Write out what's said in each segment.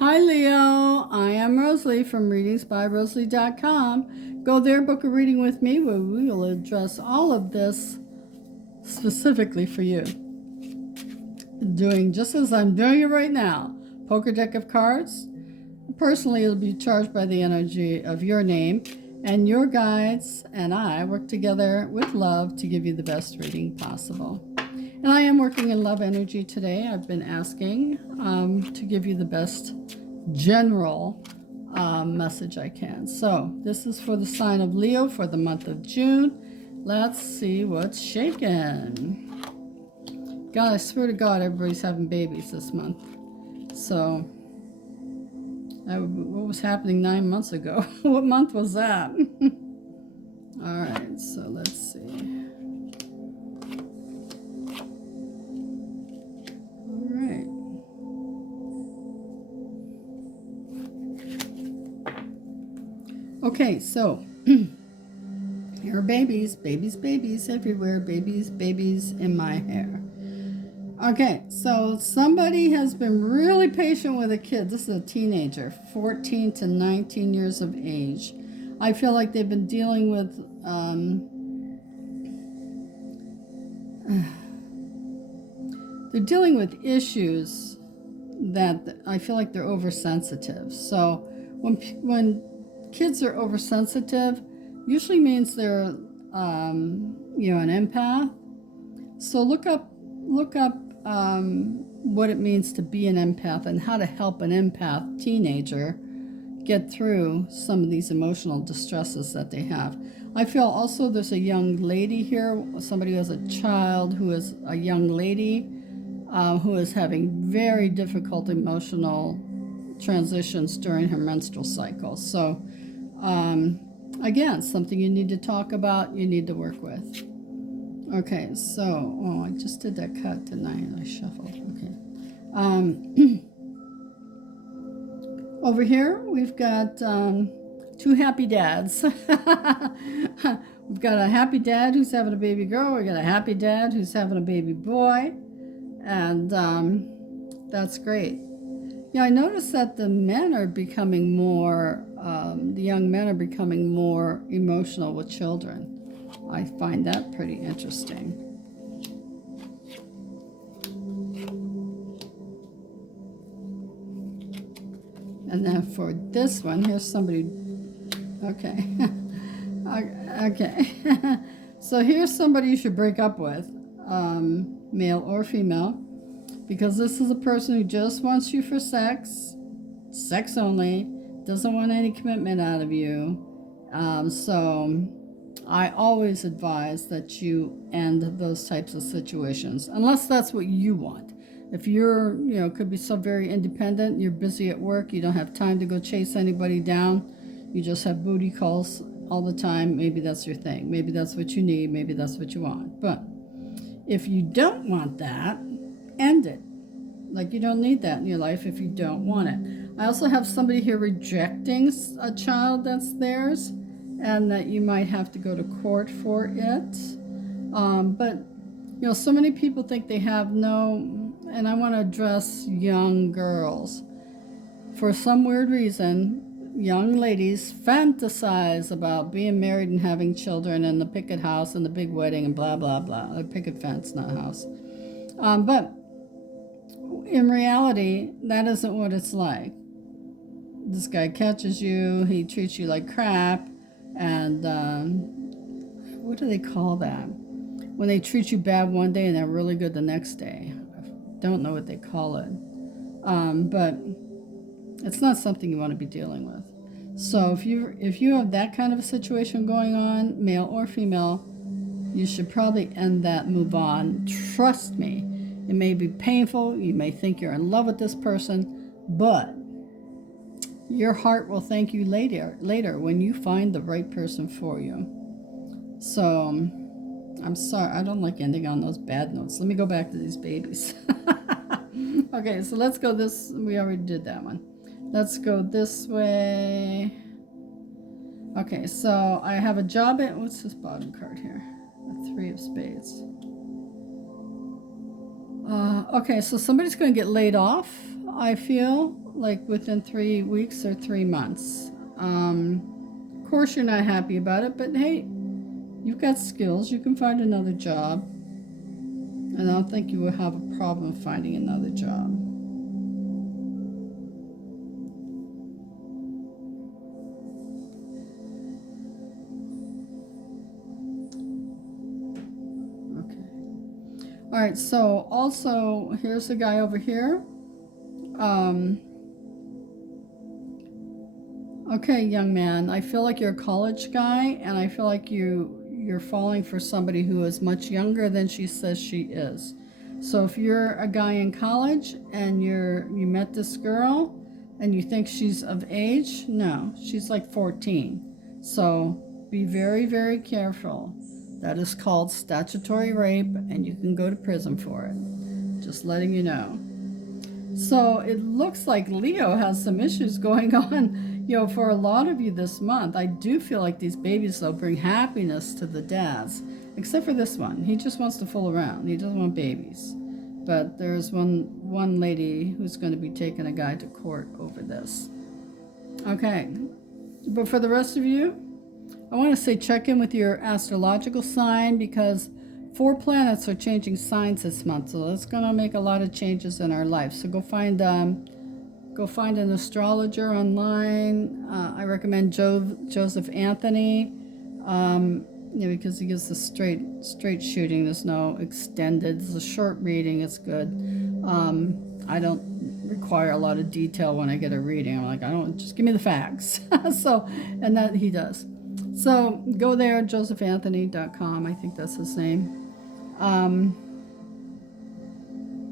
Hi Leo, I am Rosalie from readingsbyrosalie.com. Go there, book a reading with me where we will address all of this specifically for you. Doing just as I'm doing it right now. Poker deck of cards. Personally, it'll be charged by the energy of your name, and your guides and I work together with love to give you the best reading possible. And I am working in love energy today. I've been asking to give you the best general message I can. So this is for the sign of Leo for the month of June. Let's see what's shaking. God, I swear to God, everybody's having babies this month. So, what was happening 9 months ago? What month was that? All right, so let's see. All right. Okay, so here are babies, babies, babies everywhere, babies, babies in my hair. Okay, so somebody has been really patient with a kid. This is a teenager, 14 to 19 years of age. I feel like they've been dealing with they're dealing with issues that I feel like they're oversensitive. So when kids are oversensitive, usually means they're an empath. So look up what it means to be an empath and how to help an empath teenager get through some of these emotional distresses that they have. I feel also there's a young lady here, somebody who has a child who is a young lady who is having very difficult emotional transitions during her menstrual cycle. So again, something you need to talk about, you need to work with. Okay, so, I just did that cut, didn't I? I shuffled, okay. Over here, we've got two happy dads. We've got a happy dad who's having a baby girl. We got a happy dad who's having a baby boy. And that's great. I noticed that the men are becoming more, the young men are becoming more emotional with children. I find that pretty interesting. And then for this one, here's somebody, okay. Okay. So here's somebody you should break up with, male or female, because this is a person who just wants you for sex only, doesn't want any commitment out of you. So I always advise that you end those types of situations, unless that's what you want. If you're, could be so very independent, you're busy at work, you don't have time to go chase anybody down, you just have booty calls all the time, maybe that's your thing. Maybe that's what you need, maybe that's what you want. But if you don't want that, end it. Like, you don't need that in your life if you don't want it. I also have somebody here rejecting a child that's theirs, and that you might have to go to court for it. But, so many people think they have no, and I want to address young girls. For some weird reason, young ladies fantasize about being married and having children and the picket house and the big wedding and blah, blah, blah. A picket fence, not a house. But in reality, that isn't what it's like. This guy catches you, he treats you like crap, and what do they call that? When they treat you bad one day and they're really good the next day. I don't know what they call it. But it's not something you want to be dealing with. So if you have that kind of a situation going on, male or female, you should probably end that, move on. Trust me, it may be painful. You may think you're in love with this person, but your heart will thank you later when you find the right person for you. So I'm sorry, I don't like ending on those bad notes. Let me go back to these babies. Okay, so let's go this, we already did that one. Let's go this way. Okay, so I have a job at, what's this bottom card here? A 3 of spades. Okay, so somebody's going to get laid off, I feel. like within 3 weeks or 3 months. Of course, you're not happy about it, but hey, you've got skills. You can find another job. And I don't think you will have a problem finding another job. All right, so also here's the guy over here. Okay, young man, I feel like you're a college guy, and I feel like you're falling for somebody who is much younger than she says she is. So if you're a guy in college and you met this girl and you think she's of age, no, she's like 14. So be very, very careful. That is called statutory rape, and you can go to prison for it. Just letting you know. So it looks like Leo has some issues going on, for a lot of you this month. I do feel like these babies, though, bring happiness to the dads, except for this one. He just wants to fool around. He doesn't want babies. But there's one lady who's going to be taking a guy to court over this. Okay. But for the rest of you, I want to say check in with your astrological sign, because 4 planets are changing signs this month, so it's going to make a lot of changes in our life. So go find an astrologer online. I recommend Joseph Anthony, because he gives the straight shooting. There's no extended. It's a short reading. It's good. I don't require a lot of detail when I get a reading. I'm like, I don't, just give me the facts. And that he does. So go there, josephanthony.com. I think that's his name.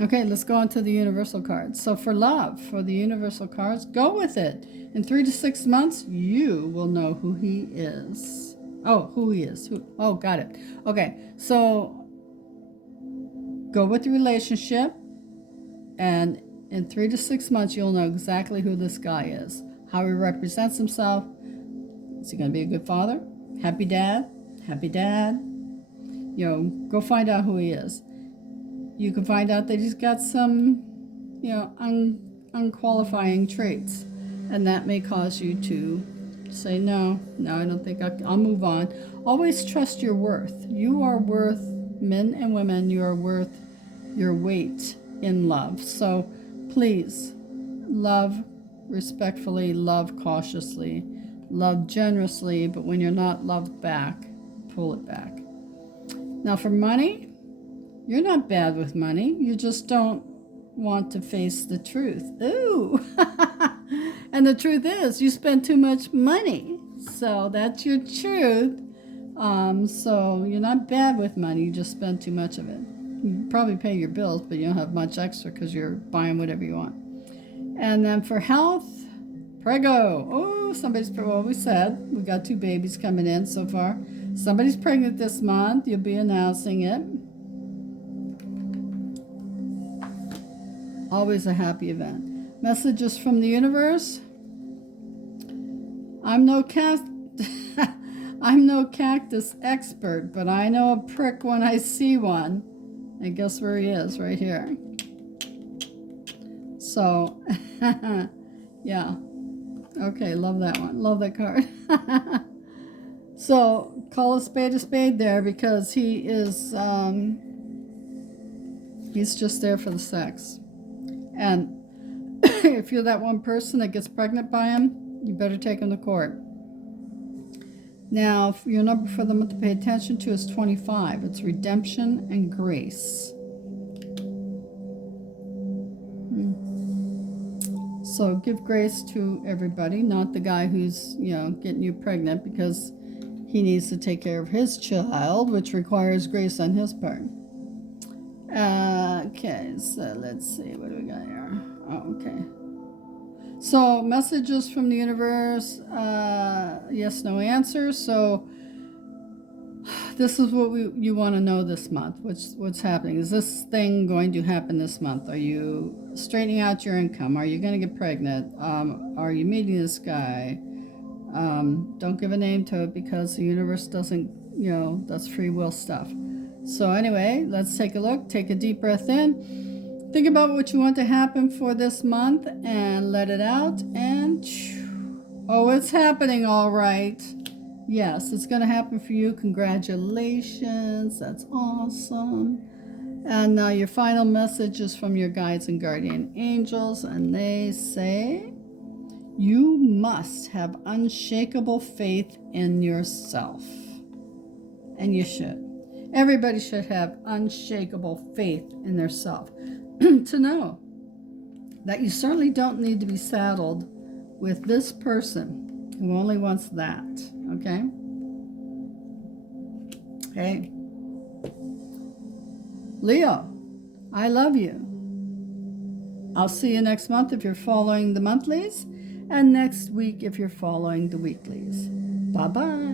Okay, let's go on to the universal cards. So for love, for the universal cards, go with it. In 3 to 6 months, you will know who he is. Oh, who he is. Oh, got it. Okay, so go with the relationship, and in 3 to 6 months, you'll know exactly who this guy is, how he represents himself. Is he going to be a good father? Happy dad? Happy dad? Go find out who he is. You can find out that he's got some, unqualifying traits. And that may cause you to say, no, I don't think I'll move on. Always trust your worth. You are worth, men and women, you are worth your weight in love. So please, love respectfully, love cautiously. Love generously, but when you're not loved back, pull it back. Now for money, you're not bad with money. You just don't want to face the truth. Ooh. And the truth is, you spend too much money. So that's your truth. So you're not bad with money. You just spend too much of it. You probably pay your bills, but you don't have much extra because you're buying whatever you want. And then for health, Prego. Oh, we said we got 2 babies coming in so far. Somebody's pregnant this month. You'll be announcing it. Always a happy event. Messages from the universe. I'm no cactus expert, but I know a prick when I see one. And guess where he is? Right here. So, yeah. Okay, love that one. Love that card. So, call a spade there, because he is, he's just there for the sex. And if you're that one person that gets pregnant by him, you better take him to court. Now, your number for the month to pay attention to is 25. It's redemption and grace. So give grace to everybody, not the guy who's, getting you pregnant, because he needs to take care of his child, which requires grace on his part. Okay, so let's see, what do we got here? Oh, okay. So messages from the universe, yes, no answer. So this is what you want to know this month. What's happening? Is this thing going to happen this month? Are you straightening out your income? Are you going to get pregnant? Are you meeting this guy? Don't give a name to it, because the universe doesn't, that's free will stuff. So anyway, let's take a look. Take a deep breath in. Think about what you want to happen for this month and let it out. And oh, it's happening all right. Yes, it's going to happen for you. Congratulations. That's awesome. And now your final message is from your guides and guardian angels. And they say, you must have unshakable faith in yourself. And you should. Everybody should have unshakable faith in their self. To know that you certainly don't need to be saddled with this person who only wants that. Okay? Hey. Leo, I love you. I'll see you next month if you're following the monthlies, and next week if you're following the weeklies. Bye-bye.